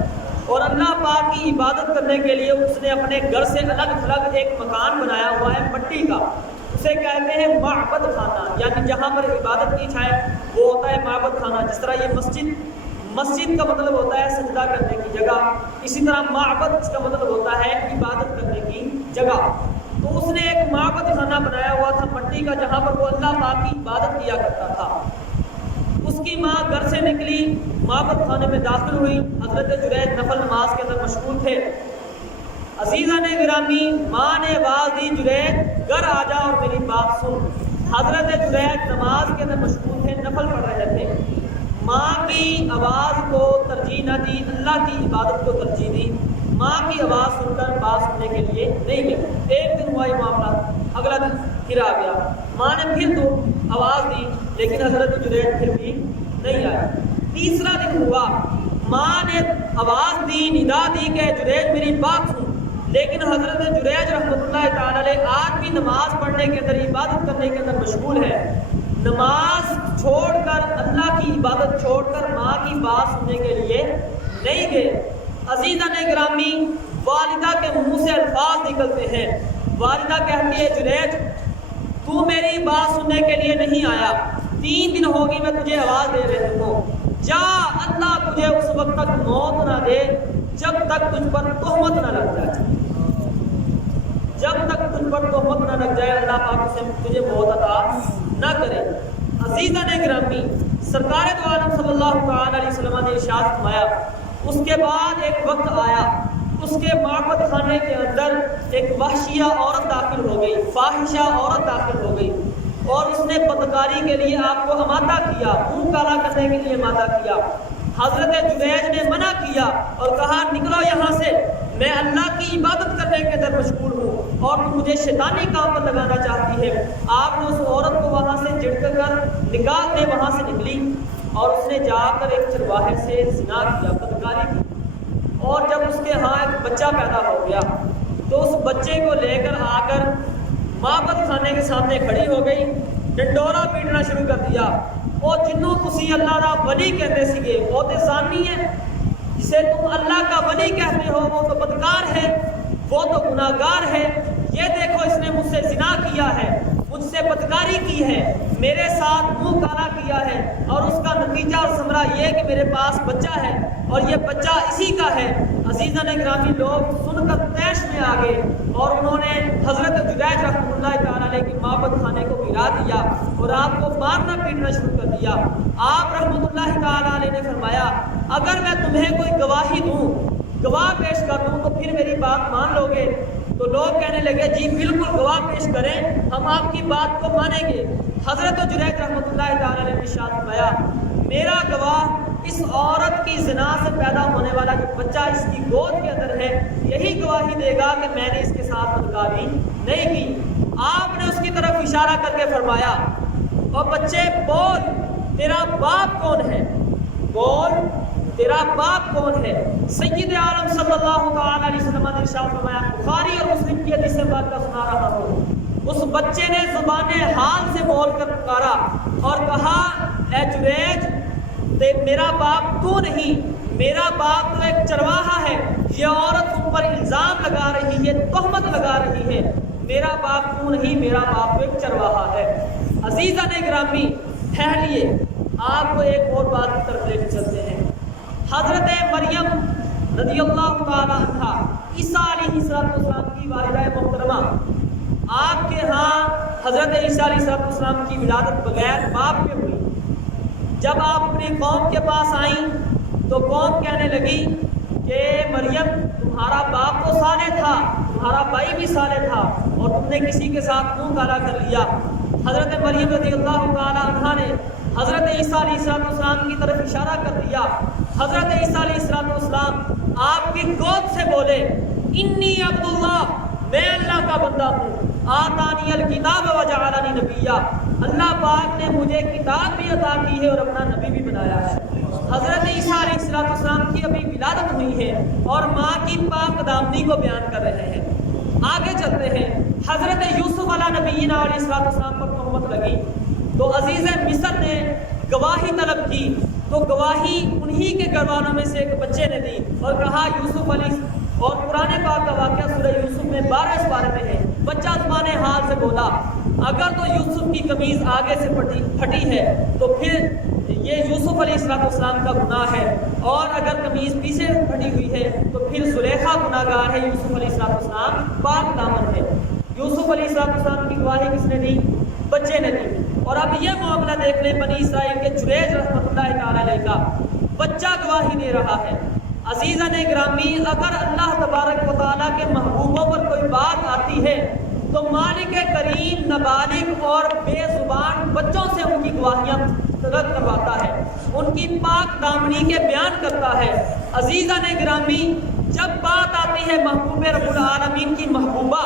اور اللہ پاک کی عبادت کرنے کے لیے اس نے اپنے گھر سے الگ تھلگ ایک مکان بنایا ہوا ہے مٹی کا، اسے کہتے ہیں معبد خانہ، یعنی جہاں پر عبادت کی جائے وہ ہوتا ہے معبد خانہ۔ جس طرح یہ مسجد کا مطلب ہوتا ہے سجدہ کرنے کی جگہ، اسی طرح معبد اس کا مطلب ہوتا ہے عبادت کرنے کی جگہ۔ تو اس نے ایک معبد خانہ بنایا ہوا تھا مٹی کا، جہاں پر وہ اللہ پاک کی عبادت کیا کرتا تھا۔ اس کی ماں گھر سے نکلی، معبد خانے میں داخل ہوئی، حضرت جنید نفل نماز کے اندر مشغول تھے۔ عزیزان گرامی، ماں نے آواز دی جنید گھر آ جا اور میری بات سن۔ حضرت جریج نماز کے اندر مشغول تھے، نفل پڑھ رہے تھے، ماں کی آواز کو ترجیح نہ دی، اللہ کی عبادت کو ترجیح دی، ماں کی آواز سن کر بات سننے کے لیے نہیں گئے۔ ایک دن ہوا یہ معاملہ، اگلا دن پھر آ گیا، ماں نے پھر تو آواز دی لیکن حضرت جریج پھر بھی نہیں آئے۔ تیسرا دن ہوا، ماں نے آواز دی، ندا دی کہ جریج میری بات سن، لیکن حضرت جریج رحمۃ اللہ تعالی علیہ آج بھی نماز پڑھنے کے اندر، عبادت کرنے کے اندر مشغول ہے۔ نماز چھوڑ کر، اللہ کی عبادت چھوڑ کر ماں کی بات سننے کے لیے نہیں گئے۔ عزیزان گرامی، والدہ کے منہ سے الفاظ نکلتے ہیں، والدہ کہتی ہے جریج تو میری بات سننے کے لیے نہیں آیا، 3 دن ہوگی میں تجھے آواز دے رہی ہوں، جا، اللہ تجھے اس وقت تک موت نہ دے جب تک تجھ پر تہمت نہ لگ جائے، جب تک تجھ پر تہمت نہ لگ جائے اللہ پاک سے تجھے موت عطا نہ کرے۔ عزیزان گرامی، سرکار دو عالم صلی اللہ تعالی علیہ وسلم نے ارشاد فرمایا، اس کے بعد ایک وقت آیا، اس کے معبد خانے کے اندر ایک وحشیہ عورت داخل ہو گئی، فاحشہ عورت داخل ہو گئی، اور اس نے بدکاری کے لیے آپ کو آمادہ کیا، منہ کالا کرنے کے لیے آمادہ کیا۔ حضرت جریج نے منع کیا اور کہا نکلو یہاں سے، میں اللہ کی عبادت کرنے کے اندر مشغول ہوں اور تم مجھے شیطانی کام پر لگانا چاہتی ہے۔ آپ نے اس عورت کو وہاں سے جھڑک کر نکال دے، وہاں سے نکلی اور اس نے جا کر ایک چرواہے سے زنا کیا، بدکاری کی، اور جب اس کے ہاں ایک بچہ پیدا ہو گیا تو اس بچے کو لے کر آ کر معبد خانے کے سامنے کھڑی ہو گئی، ڈنڈورا پیٹنا شروع کر دیا۔ اور جنوں تسی اللہ کا ولی کہتے سیگے، وہ تو زانی ہے، جسے تم اللہ کا ولی کہتے ہو وہ تو بدکار ہے، وہ تو گناہگار ہے، یہ دیکھو اس نے مجھ سے زنا کیا ہے، مجھ سے بدکاری کی ہے، میرے ساتھ منہ کالا کیا ہے، اور اس کا نتیجہ اور ثمرہ یہ کہ میرے پاس بچہ ہے اور یہ بچہ اسی کا ہے۔ عزیزان گرامی، لوگ سن کر طیش میں آ گئے اور انہوں نے حضرت جریج رحمۃ اللہ تعالی علیہ کے معبد خانے کو گرا دیا اور آپ کو مارنا پیٹنا شروع کر دیا۔ آپ رحمۃ اللہ تعالی علیہ نے فرمایا اگر میں تمہیں کوئی گواہی دوں، گواہ پیش کر دوں تو پھر میری بات مان لو گے؟ تو لوگ کہنے لگے جی بالکل گواہ پیش کریں، ہم آپ کی بات کو مانیں گے۔ حضرت جریج رحمۃ اللہ تعالی علیہ نے ارشاد فرمایا میرا گواہ اس عورت کی زنا سے پیدا ہونے والا جو بچہ اس کی گود کے اندر ہے، یہی گواہی دے گا کہ میں نے اس کے ساتھ بدکاری نہیں کی۔ آپ نے اس کی طرف اشارہ کر کے فرمایا اور بچے بول، تیرا باپ کون ہے؟ بول، تیرا باپ کون ہے؟ سید عالم صلی اللہ تعالی علیہ وسلم نے ارشاد فرمایا، بخاری اور مسلم کی حدیث بات کا سنا رہا ہوں، اس بچے نے زبان حال سے بول کر پکارا اور کہا اے جریج، میرا باپ تو نہیں، میرا باپ تو ایک چرواہا ہے، یہ عورت تم پر الزام لگا رہی ہے، تہمت لگا رہی ہے، میرا باپ تو نہیں، میرا باپ تو ایک چرواہا ہے۔ عزیزان گرامی، ٹھہریے، آپ کو ایک اور بات کی طرف لے کے چلتے ہیں۔ حضرت مریم رضی اللہ تعالی عنہا، عیسیٰ علیہ السلام کی والدہ محترمہ، آپ کے ہاں حضرت عیسیٰ علیہ السلام کی ولادت بغیر باپ کے ہوئی۔ جب آپ اپنی قوم کے پاس آئیں تو قوم کہنے لگی کہ مریم تمہارا باپ تو صالح تھا، تمہارا بھائی بھی صالح تھا اور تم نے کسی کے ساتھ منہ کالا کر لیا۔ حضرت مریم رضی اللہ تعالی عنہا نے حضرت عیسیٰ علیہ السلام کی طرف اشارہ کر دیا۔ حضرت عیسیٰ علیہ السلام آپ کی گود سے بولے انی عبداللہ، میں اللہ کا بندہ ہوں، آتانی الکتاب وجعلنی نبیہ، اللہ پاک نے مجھے کتاب بھی عطا کی ہے اور اپنا نبی بھی بنایا ہے۔ حضرت عیسیٰ علیہ السلام کی ابھی ولادت ہوئی ہے اور ماں کی پاک دامنی کو بیان کر رہے ہیں۔ آگے چلتے ہیں، حضرت یوسف علیہ نبینا علیہ السلام پر تہمت لگی تو عزیز مصر نے گواہی طلب کی، تو گواہی انہی کے گھر والوں میں سے ایک بچے نے دی اور کہا یوسف علیہ، اور قرآن پاک کا واقعہ سورہ یوسف میں 12 پارے میں ہے۔ بچہ زبان حال سے بولا اگر تو یوسف کی قمیض آگے سے پھٹی ہے تو پھر یہ یوسف علیہ السلام کا گناہ ہے، اور اگر قمیض پیچھے پھٹی ہوئی ہے تو پھر زلیخا گناہ گار ہے، یوسف علیہ السلام پاک دامن ہے۔ یوسف علیہ السلام کی گواہی کس نے دی؟ بچے نے دی۔ اور اب یہ معاملہ دیکھ لیں بنی اسرائیل کے جریج رحمۃ اللہ تعالی علیہ کا، بچہ گواہی دے رہا ہے۔ عزیزان گرامی، اگر اللہ تبارک و تعالیٰ کے محبوبوں پر کوئی بات آتی ہے تو مالک کریم نابالغ اور بے زبان بچوں سے ان کی گواہیاں رد کرواتا ہے، ان کی پاک دامنی کے بیان کرتا ہے۔ عزیزان گرامی، جب بات آتی ہے محبوب رب العالمین کی محبوبہ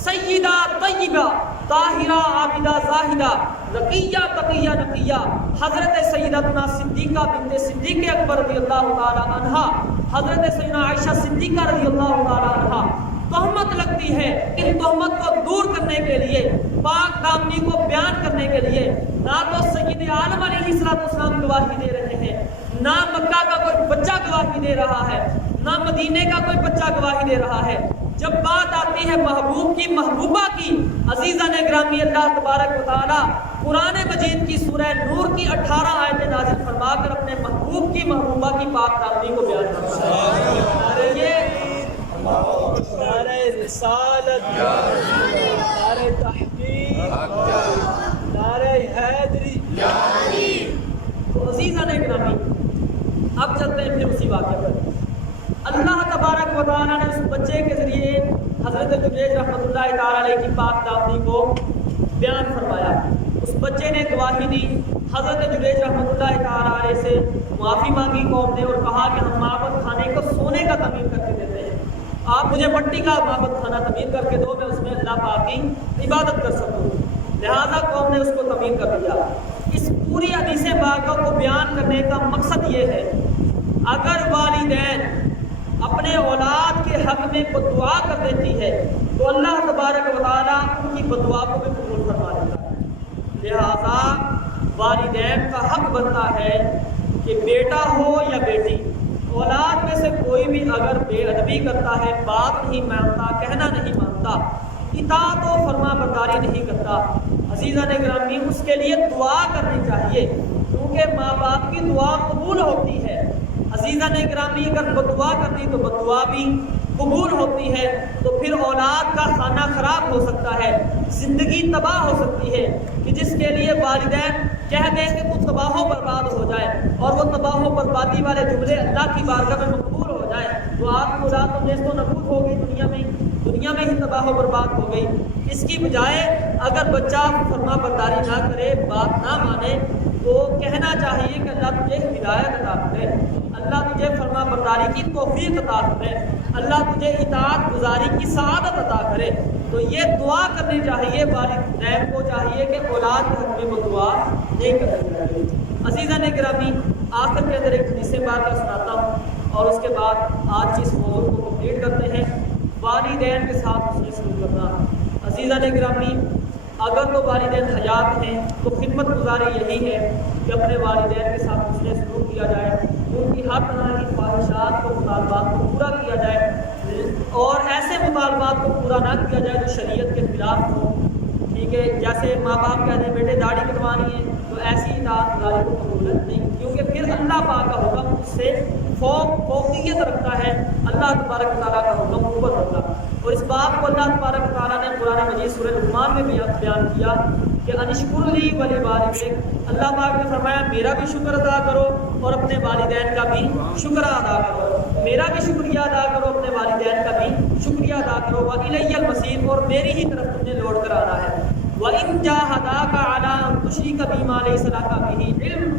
سیدہ طیبہ طاہرہ عابدہ زاہدہ رقیہ تقیہ نقیہ حضرت سیدتنا صدیقہ بنت صدیق اکبر رضی اللہ تعالی عنہا، حضرت سیدنا عائشہ صدیقہ رضی اللہ تعالی عنہا، تہمت لگتی ہے۔ ان تہمت کو دور کرنے کے لیے، پاک دامنی کو بیان کرنے کے لیے نہ تو سید عالم علیہ السلام گواہی دے رہے ہیں، نہ مکہ کا کوئی بچہ گواہی دے رہا ہے، نہ مدینے کا کوئی بچہ گواہی دے رہا ہے۔ جب بات آتی ہے محبوب کی محبوبہ کی، عزیزان گرامی، اللہ تبارک و تعالی قرآن مجید کی سورہ نور کی 18 آیتیں نازل فرما کر اپنے محبوب کی محبوبہ کی پاک دامنی کو بیان کرتا ہے۔ یہ نعرہ رسالت، نعرہ تحقیق، نعرہ حیدری۔ تو عزیزان گرامی، اب چلتے ہیں پھر اسی واقعے پر۔ اللہ تبارک و تعالیٰ نے اس بچے کے ذریعے حضرت جریج رحمۃ اللہ تعالیٰ علیہ کی پاک دامنی کو بیان فرمایا۔ اس بچے نے گواہی دی، حضرت جریج رحمۃ اللہ تعالیٰ علیہ سے معافی مانگی قوم نے اور کہا کہ ہم معبد خانے کو سونے کا تعمیر کر کے دیتے ہیں، آپ مجھے مٹی کا معبد خانہ تعمیر کر کے دو، میں اس میں اللہ پاک کی عبادت کر سکوں۔ لہذا قوم نے اس کو تعمیر کر دیا۔ اس پوری حدیث پاکہ کو بیان کرنے کا مقصد یہ ہے، اگر والدین اپنے اولاد کے حق میں بدعا کر دیتی ہے تو اللہ تبارک و تعالیٰ ان کی بدعا کو بھی قبول فرما لیتا ہے۔ لہذا والدین کا حق بنتا ہے کہ بیٹا ہو یا بیٹی، اولاد میں سے کوئی بھی اگر بے ادبی کرتا ہے، بات نہیں مانتا، کہنا نہیں مانتا، اطاعت و فرما برداری نہیں کرتا، عزیزان گرامی، اس کے لیے دعا کرنی چاہیے، کیونکہ ماں باپ کی دعا قبول ہوتی ہے۔ عزیزان گرامی، اگر بدعا کرنی تو بدعا بھی قبول ہوتی ہے، تو پھر اولاد کا کھانا خراب ہو سکتا ہے، زندگی تباہ ہو سکتی ہے، کہ جس کے لیے والدین کہہ دیں کہ تو تباہ و برباد ہو جائے، اور وہ تباہ و بربادی والے جملے اللہ کی بارگاہ میں مقبول ہو جائے، تو آپ کی اولاد تو نیست و نابود ہو گئی، دنیا میں ہی تباہ و برباد ہو گئی۔ اس کی بجائے اگر بچہ فرما برداری نہ کرے، بات نہ مانے، تو کہنا چاہیے کہ اللہ تجھے ہدایت عطا کرے، اللہ تجھے فرما برداری کی توفیق عطا کرے، اللہ تجھے اطاعت گزاری کی سعادت عطا کرے۔ تو یہ دعا کرنی چاہیے، والدین کو چاہیے کہ اولاد کے حق میں دعا نہیں کرنی چاہیے۔ عزیزان گرامی، آخر کے اندر ایک حدیث پاک سناتا ہوں اور اس کے بعد آج کی اس موضوع کو کمپلیٹ کرتے ہیں۔ والدین کے ساتھ حسن سلوک کرنا۔ عزیزان گرامی، اگر تو والدین حیات ہیں تو خدمت گزاری یہی ہے کہ اپنے والدین کے ساتھ حسن سلوک کیا جائے، ان کی ہر طرح کی خواہشات کو، مطالبات کو پورا کیا جائے، اور ایسے مطالبات کو پورا نہ کیا جائے جو شریعت کے خلاف ہو۔ ٹھیک ہے، جیسے ماں باپ کہتے ہیں بیٹے داڑھی کٹوانی ہے، تو ایسی اطاعت گزاری کو قبولیت نہیں، کیونکہ پھر اللہ پاک کا حکم اس سے فوقیت رکھتا ہے، اللہ تبارک تعالیٰ کا حکم اوپر رکھتا ہے۔ اور اس بات کو اللہ تبارک تعالیٰ نے قرآن مجید سورہ لقمان میں بیان کیا کہ انشکر لی ولوالدیک، اللہ پاک نے فرمایا میرا بھی شکر ادا کرو اور اپنے والدین کا بھی شکر ادا کرو، میرا بھی شکریہ ادا کرو، اپنے والدین کا بھی شکریہ ادا کرو، وَإِلَيَّ الْمَصِيرُ، اور میری ہی طرف تم نے لوٹ کر آنا ہے۔ وَإِن جَاهَدَاكَ عَلَىٰ أَن تُشْرِكَ بِمَا لَيْسَ لَكَ بِهِ عِلْمٌ،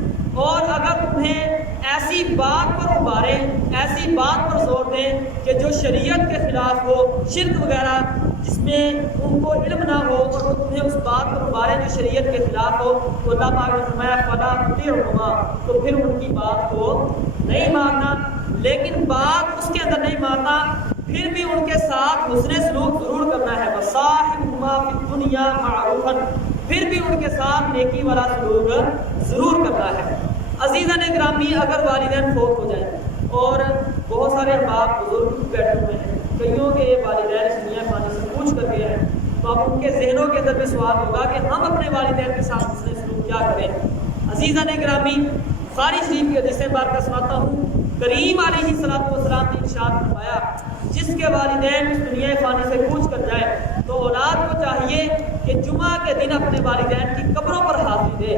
اور اگر تمہیں ایسی بات پر ابھاریں، ایسی بات پر زور دیں کہ جو شریعت کے خلاف ہو، شرک وغیرہ جس میں ان کو علم نہ ہو، اور وہ تمہیں اس بات پر ابھاریں جو شریعت کے خلاف ہو، تو اللہ پاک نے فرمایا فَلَا تُطِعْهُمَا، تو پھر ان کی بات کو نہیں ماننا۔ لیکن بات اس کے اندر نہیں ماننا، پھر بھی ان کے ساتھ حسن سلوک ضرور کرنا ہے، وَصَاحِبْهُمَا فِي الدُّنْيَا مَعْرُوفًا، پھر بھی ان کے ساتھ نیکی والا سلوک ضرور کرنا ہے۔ عزیزان گرامی، اگر والدین فوت ہو جائیں اور بہت سارے احباب بزرگ بیٹھے ہوئے ہیں، کئیوں کے یہ والدین اس دنیا فانی سے پوچھ کر گئے ہیں، تو اب ان کے ذہنوں کے اندر بھی سوال ہوگا کہ ہم اپنے والدین کے ساتھ حسن سلوک کیا کریں۔ عزیزان گرامی، بخاری شریف کی حدیث بارکہ سناتا ہوں، کریم علیہ السلام نے ارشاد فرمایا جس کے والدین اس دنیا فانی سے کوچ کر جائے تو اولاد کو چاہیے کہ جمعہ کے دن اپنے والدین کی قبروں پر حاضری دے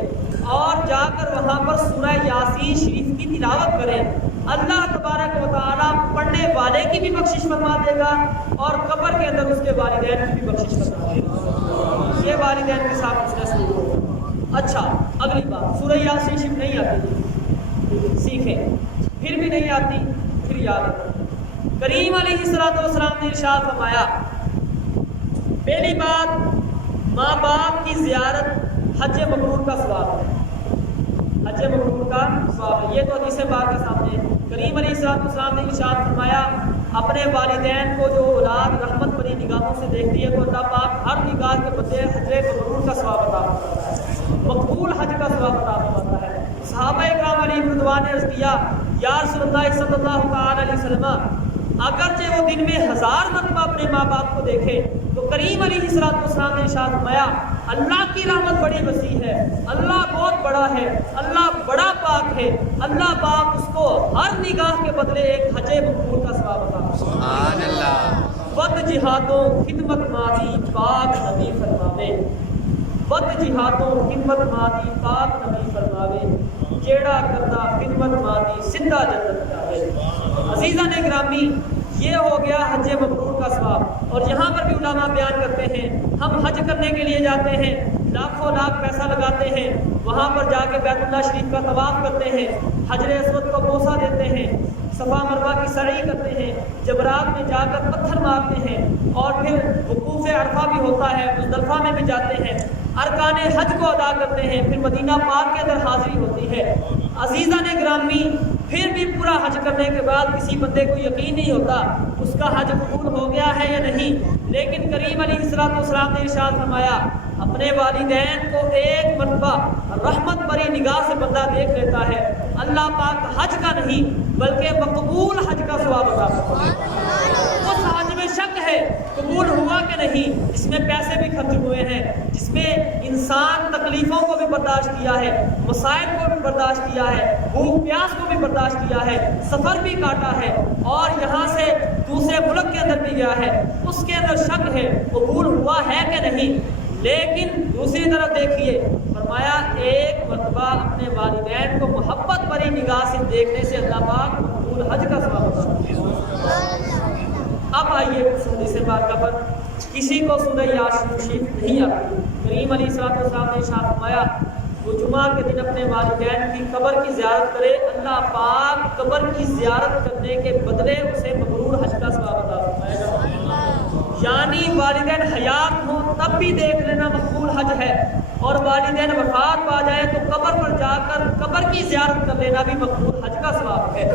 اور جا کر وہاں پر سورہ یاسین شریف کی تلاوت کریں. اللہ تبارک و تعالیٰ پڑھنے والے کی بھی بخشش فرما دے گا اور قبر کے اندر اس کے والدین کی بھی بخشش فرما دے گا. یہ والدین کے ساتھ اس نے سلوک ہوگا. اچھا اگلی بات, سورہ یاسین شریف نہیں آتی سیکھیں, پھر بھی نہیں آتی پھر یاد رکھیں. کریم علیہ الصلوۃ والسلام نے ارشاد فرمایا, پہلی بات ماں باپ کی زیارت حج مبرور کا ثواب ہے. حج مبرور کا ثواب ہے. یہ تو حدیث پاک کے سامنے کریم علیہ الصلوۃ والسلام نے ارشاد فرمایا, اپنے والدین کو جو اولاد رحمت بھری نگاہوں سے دیکھتی ہے تو اللہ پاک ہر نگاہ کے بدلے حج مبرور کا ثواب عطا فرماتا ہے, مقبول حج کا ثواب عطا فرماتا ہے. صحابہ کرام علیہ رضوان نے عرض کیا, یا رسول اللہ صلی اللہ تعالی علیہ وسلم, اگرچہ وہ دن میں 1000 مرتبہ اپنے ماں باپ کو دیکھے تو کریم علیہ الصلوۃ والسلام نے ارشاد فرمایا, اللہ کی رحمت بڑی وسیع ہے, اللہ بہت بڑا ہے, اللہ بڑا پاک ہے, اللہ پاک اس کو ہر نگاہ کے بدلے ایک حج مقبول کا ثواب عطا فرماتا ہے. سبحان اللہ. بد جہادوں خدمت مادی پاک نبی فرماوے, بد جہادوں خدمت مادی پاک نبی فرماوے, جیڑا کرتا خدمت مادی سدھا جنت جاوے. عزیزان گرامی, یہ ہو گیا حج مبرور کا ثواب. اور یہاں پر بھی علماء بیان کرتے ہیں, ہم حج کرنے کے لیے جاتے ہیں, لاکھوں لاکھ پیسہ لگاتے ہیں, وہاں پر جا کے بیت اللہ شریف کا طواف کرتے ہیں, حجر اسود کو بوسہ دیتے ہیں, صفا مروہ کی سعی کرتے ہیں, جبرات میں جا کر پتھر مارتے ہیں, اور پھر وقوف عرفہ بھی ہوتا ہے, مزدلفہ میں بھی جاتے ہیں, ارکان حج کو ادا کرتے ہیں, پھر مدینہ پاک کے اندر حاضری ہوتی ہے. عزیزان گرامی, پھر بھی پورا حج کرنے کے بعد کسی بندے کو یقین نہیں ہوتا اس کا حج قبول ہو گیا ہے یا نہیں. لیکن کریم علیہ الصلوۃ والسلام نے ارشاد فرمایا, اپنے والدین کو ایک مرتبہ رحمت بھری نگاہ سے بندہ دیکھ لیتا ہے, اللہ پاک حج کا نہیں بلکہ مقبول حج کا ثواب عطا فرماتا ہے. اس حج میں شک ہے قبول ہوا کہ نہیں, جس میں پیسے بھی خرچ ہوئے ہیں, جس میں انسان تکلیفوں کو بھی برداشت کیا ہے, مسائل کو بھی برداشت کیا ہے, بھوک پیاس کو بھی برداشت کیا ہے, سفر بھی کاٹا ہے, اور یہاں سے دوسرے ملک کے اندر بھی گیا ہے, اس کے اندر شک ہے قبول ہوا ہے کہ نہیں. لیکن دوسری طرف دیکھیے, فرمایا ایک مرتبہ اپنے والدین کو محبت بھری نگاہ سے دیکھنے سے اللہ پاک مقبول حج کا ثواب عطا کرتا ہے. اب آئیے حدیث پاک پر, کسی کو سورہ یاسین شریف نہیں آتی. کریم علیہ الصلوۃ والسلام نے ارشاد فرمایا, وہ جمعہ کے دن اپنے والدین کی قبر کی زیارت کرے, اللہ پاک قبر کی زیارت کرنے کے بدلے اسے مبرور حج کا ثواب عطا فرمائے گا. یعنی والدین حیات ہوں تب بھی دیکھ لینا مقبول حج ہے, اور والدین وفات پا جائے تو قبر پر جا کر قبر کی زیارت کر لینا بھی مقبول حج کا ثواب ہے.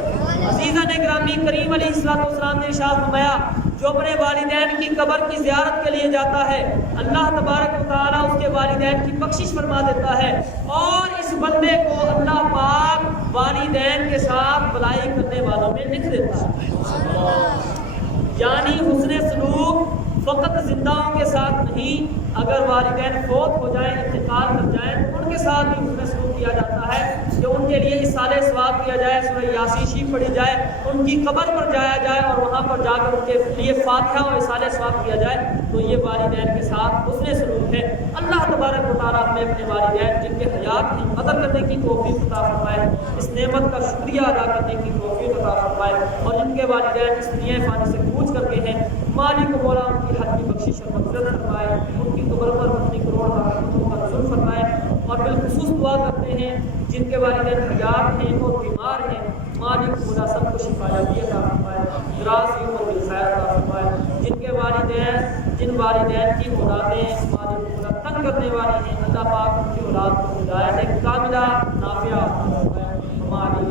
عزیزان گرامی, کریم علیہ الصلوۃ والسلام نے ارشاد فرمایا, جو اپنے والدین کی قبر کی زیارت کے لیے جاتا ہے اللہ تبارک و تعالیٰ اس کے والدین کی بخشش فرما دیتا ہے, اور اس بندے کو اللہ پاک والدین کے ساتھ بھلائی کرنے والوں میں لکھ دیتا ہے. یعنی حسن سلوک فقط زندہوں کے ساتھ نہیں, اگر والدین فوت ہو جائیں, انتقال کر جائیں, ان کے ساتھ بھی حسن سلوک کیا جاتا ہے کہ ان کے لیے اصالہ ثواب کیا جائے, سورہ یاسین شریف پڑھی جائے, ان کی قبر پر جایا جائے اور وہاں پر جا کر ان کے لیے فاتحہ اور اصالہ ثواب کیا جائے. تو یہ والدین کے ساتھ حسن سلوک ہے. اللہ تبارک و تعالیٰ ہمیں اپنے والدین جن کے حیات کی قدر کرنے کی توفیق عطا فرمائے, اس نعمت کا شکریہ ادا کرنے کی توفیق عطا فرمائے, اور جن کے والدین اس دنیا فانی سے کوچ کر کے ہیں, مالک مولا ان کی حج کی بخشش اور مغفرت فرمائے, ان کی قبر پر اپنی کروڑ رحمتوں کا نزول فرمائے. اور بالخصوص دعا کرتے ہیں جن کے والدین حیات ہیں اور بیمار ہیں, مالک مولا سب کو شفا یابی عطا فرمائے, دراز عمر بالخیر عطا فرمائے. جن کے جن والدین کی اولادیں مالک مولا تنگ کرنے والی ہیں, اللہ پاک ان کی اولاد کو ہدایت کاملہ نافعہ عطا فرمائے. ہمارے